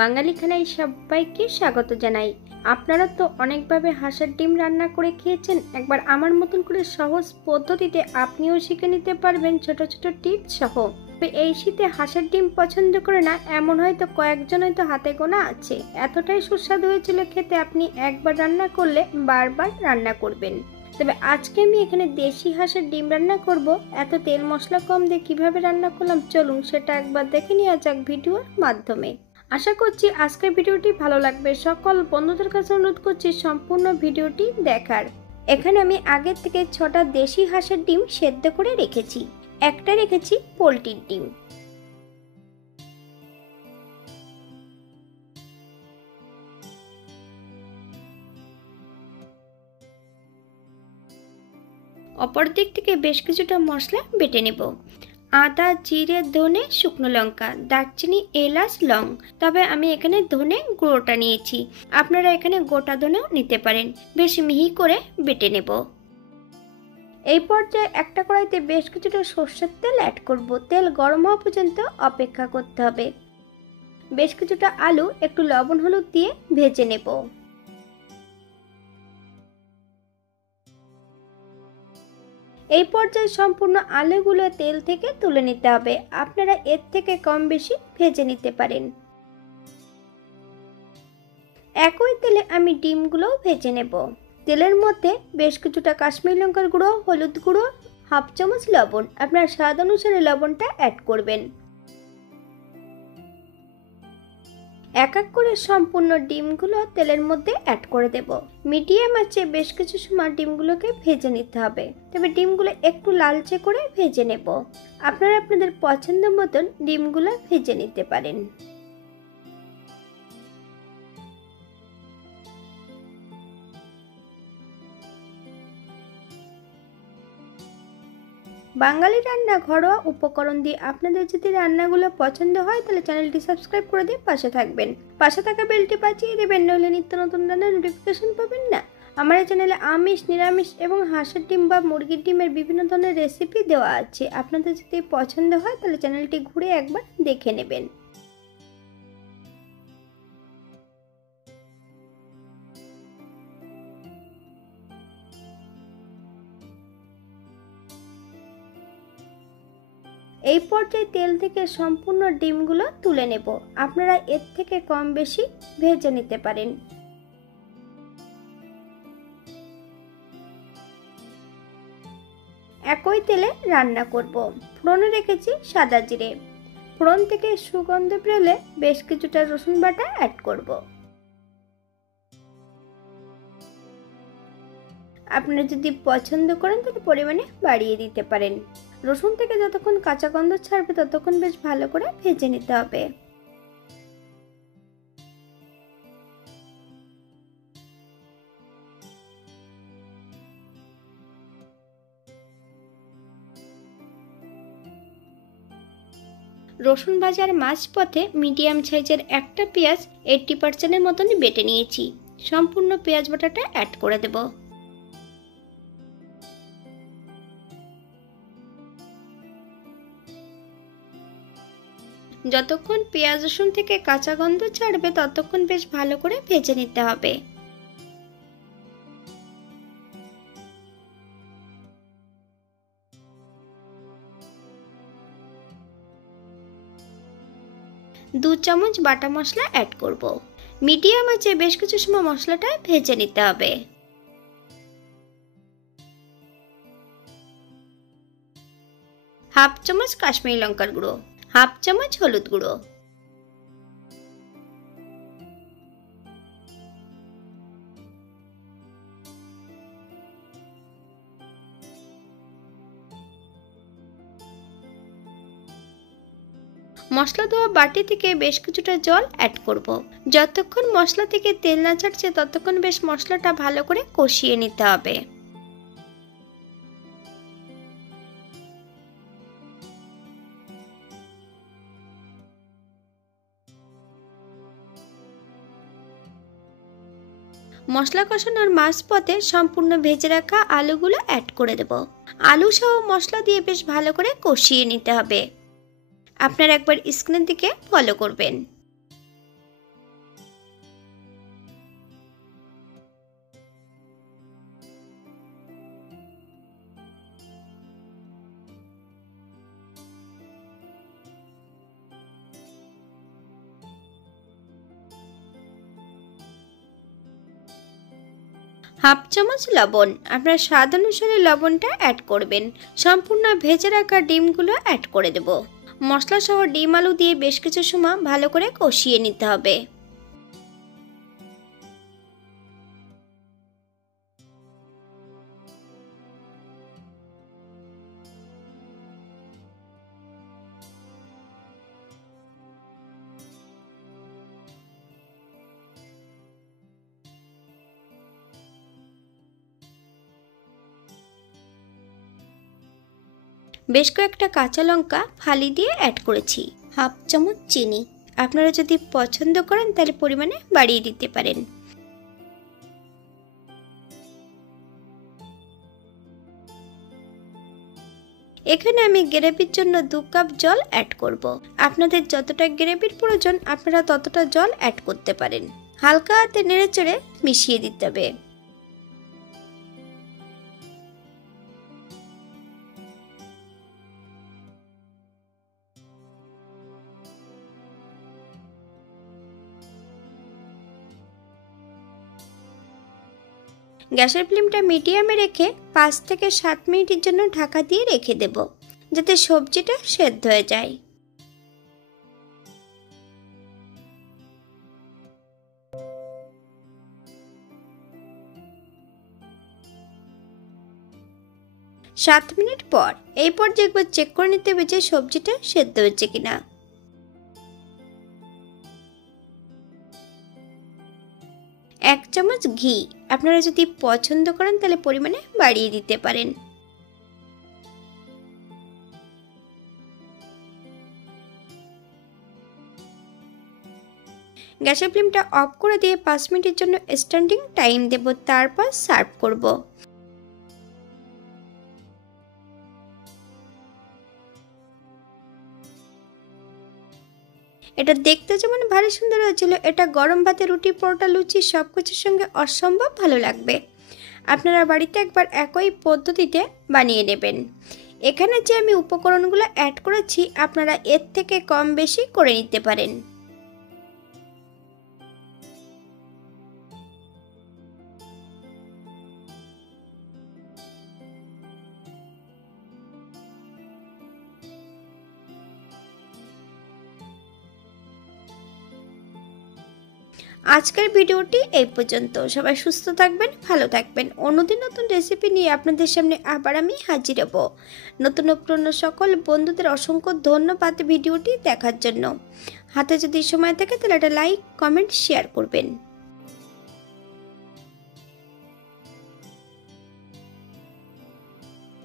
বাঙালি খানায় সবাইকে স্বাগত জানাই। আপনারা তো অনেকভাবে হাঁসের ডিম রান্না করে খেয়েছেন। একবার আমার মতন করে সহজ পদ্ধতিতে আপনিও শিখে নিতে পারবেন ছোট ছোট টিপস সহ। এই শীতে হাঁসের ডিম পছন্দ করে না এমন হয়তো কয়েকজন হয়তো হাতে গোনা আছে। এতটাই সুস্বাদু হয়েছিল খেতে, আপনি একবার রান্না করলে বারবার রান্না করবেন। তবে আজকে আমি এখানে দেশি হাঁসের ডিম রান্না করব। এত তেল মশলা কম দিয়ে কিভাবে রান্না করলাম চলুন সেটা একবার দেখে নেওয়া যাক ভিডিওর মাধ্যমে। আশা করছি আজকের ভিডিওটি ভালো লাগবে। সকল বন্ধুদের কাছে অনুরোধ করছি সম্পূর্ণ ভিডিওটি দেখার। এখানে আমি আগের থেকে 6টা দেশি হাঁসের ডিম সেদ্ধ করে রেখেছি, একটা রেখেছি পোলট্রির ডিম। অপর দিক থেকে বেশ কিছুটা মশলা বেটে নেব। আদা, জিরে, ধনে, শুকনো লঙ্কা, দারচিনি, এলাচ, লং। তবে আমি এখানে ধনে গুঁড়োটা নিয়েছি, আপনারা এখানে গোটা ধনেও নিতে পারেন। বেশ মিহি করে বেটে নেব। এই পর্যায়ে একটা কড়াইতে বেশ কিছুটা সরষের তেল অ্যাড করব। তেল গরম হওয়া পর্যন্ত অপেক্ষা করতে হবে। বেশ কিছুটা আলু একটু লবণ হলুদ দিয়ে ভেজে নেব। এই পর্যায়ে সম্পূর্ণ আলুগুলো তেল থেকে তুলে নিতে হবে। আপনারা এর থেকে কম বেশি ভেজে নিতে পারেন। একই তেলে আমি ডিমগুলোও ভেজে নেব। তেলের মধ্যে বেশ কিছুটা কাশ্মীরি লঙ্কার গুঁড়ো, হলুদ গুঁড়ো, হাফ চামচ লবণ, আপনার স্বাদ অনুসারে লবণটা অ্যাড করবেন। এক এক করে সম্পূর্ণ ডিমগুলো তেলের মধ্যে অ্যাড করে দেব। মিডিয়াম আঁচে বেশ কিছু সময় ডিমগুলোকে ভেজে নিতে হবে। তবে ডিমগুলো একটু লালচে করে ভেজে নেব। আপনারা আপনাদের পছন্দ মতন ডিমগুলো ভেজে নিতে পারেন। বাঙালি রান্না ঘরোয়া উপকরণ দিয়ে আপনাদের যদি রান্নাগুলো পছন্দ হয় তাহলে চ্যানেলটি সাবস্ক্রাইব করে দিয়ে পাশে থাকবেন। পাশে থাকা বেলটি বাজিয়ে দেবেন, নইলে নিত্য নতুন রান্নার নোটিফিকেশন পাবেন না। আমার এই চ্যানেলে আমিষ, নিরামিষ এবং হাঁসের ডিম বা মুরগির ডিমের বিভিন্ন ধরনের রেসিপি দেওয়া আছে। আপনাদের যদি পছন্দ হয় তাহলে চ্যানেলটি ঘুরে একবার দেখে নেবেন। এই পর্যায়ে তেল থেকে সম্পূর্ণ ডিমগুলো তুলে নেব। আপনারা এর থেকে কম বেশি ভেজে নিতে পারেন। একই তেলে রান্না করব। ফোড়নে রেখেছি সাদা জিরে। ফোড়ন থেকে সুগন্ধ বেরোলে বেশ কিছুটা রসুন বাটা অ্যাড করব। আপনারা যদি পছন্দ করেন তাহলে পরিমাণে বাড়িয়ে দিতে পারেন। রসুন থেকে যতক্ষণ কাঁচা গন্ধ ছাড়বে ততক্ষণ বেশ ভালো করে ভেজে নিতে হবে। রসুন ভাজার মাঝপথে মিডিয়াম সাইজের একটা পেঁয়াজ 80% মতন বেটে নিয়েছি। সম্পূর্ণ পেঁয়াজ বাটাটা অ্যাড করে দেব। যতক্ষণ পেঁয়াজ রসুন থেকে কাঁচা গন্ধ ছাড়বে ততক্ষণ বেশ ভালো করে ভেজে নিতে হবে। দু চামচ বাটা মশলা অ্যাড করব। মিডিয়াম আঁচে বেশ কিছু সময় মশলাটা ভেজে নিতে হবে। হাফ চামচ কাশ্মীরি লঙ্কার গুঁড়ো, হাফ চামচ হলুদ গুঁড়ো, মশলা দেওয়া বাটি থেকে বেশ কিছুটা জল অ্যাড করব। যতক্ষণ মশলা থেকে তেল না ছাড়ছে ততক্ষণ বেশ মশলাটা ভালো করে কষিয়ে নিতে হবে। মশলা কষানোর মাঝপথে সম্পূর্ণ ভেজে রাখা আলুগুলো অ্যাড করে দেব। আলু সহ মশলা দিয়ে বেশ ভালো করে কষিয়ে নিতে হবে। আপনারা একবার স্ক্রিনের দিকে ফলো করবেন। হাফ চামচ লবণ, আপনার স্বাদ অনুসারে লবণটা অ্যাড করবেন। সম্পূর্ণ ভেজে রাখা ডিমগুলো অ্যাড করে দেব। মশলা সহ ডিম আলু দিয়ে বেশ কিছু সময় ভালো করে কষিয়ে নিতে হবে। বেশ কয়েকটা কাঁচা লঙ্কা ফালি দিয়ে অ্যাড করেছি। হাফ চামচ চিনি, আপনারা যদি পছন্দ করেন তাহলে পরিমাণে বাড়িয়ে দিতে পারেন। এখানে আমি গ্রেভির জন্য 2 কাপ জল অ্যাড করব। আপনাদের যতটা গ্রেভির প্রয়োজন আপনারা ততটা জল অ্যাড করতে পারেন। হালকা হাতে নেড়েচেড়ে মিশিয়ে দিতে হবে। গ্যাসের ফ্লেমটা মিডিয়ামে রেখে 5 থেকে 7 মিনিটের জন্য ঢাকা দিয়ে রেখে দেব, যাতে সবজিটা সেদ্ধ হয়ে যায়। সাত মিনিট পর এই পর্যায়ে একবার চেক করে নিতে হবে যে সবজিটা সেদ্ধ হয়েছে কিনা। এক চামচ ঘি, আপনারা যদি পছন্দ করেন তাহলে পরিমাণে বাড়িয়ে দিতে পারেন। গ্যাসের ফ্লেমটা অফ করে দিয়ে 5 মিনিটের জন্য স্ট্যান্ডিং টাইম দেব, তারপর সার্ভ করব। এটা দেখতে যেমন ভারী সুন্দর হয়েছিল, এটা গরম ভাতে, রুটি, পরোটা, লুচি সবকিছুর সঙ্গে অসম্ভব ভালো লাগবে। আপনারা বাড়িতে একবার একই পদ্ধতিতে বানিয়ে নেবেন। এখানে যে আমি উপকরণগুলো অ্যাড করেছি আপনারা এর থেকে কম বেশি করে নিতে পারেন। আজকের ভিডিওটি এই পর্যন্ত। সবাই সুস্থ থাকবেন, ভালো থাকবেন। অন্যদিন নতুন রেসিপি নিয়ে আপনাদের সামনে আবার আমি হাজির হব। নতুন পুরনো সকল বন্ধুদের অসংখ্য ধন্যবাদ ভিডিওটি দেখার জন্য। হাতে যদি সময় থাকে তাহলে একটা লাইক, কমেন্ট, শেয়ার করবেন।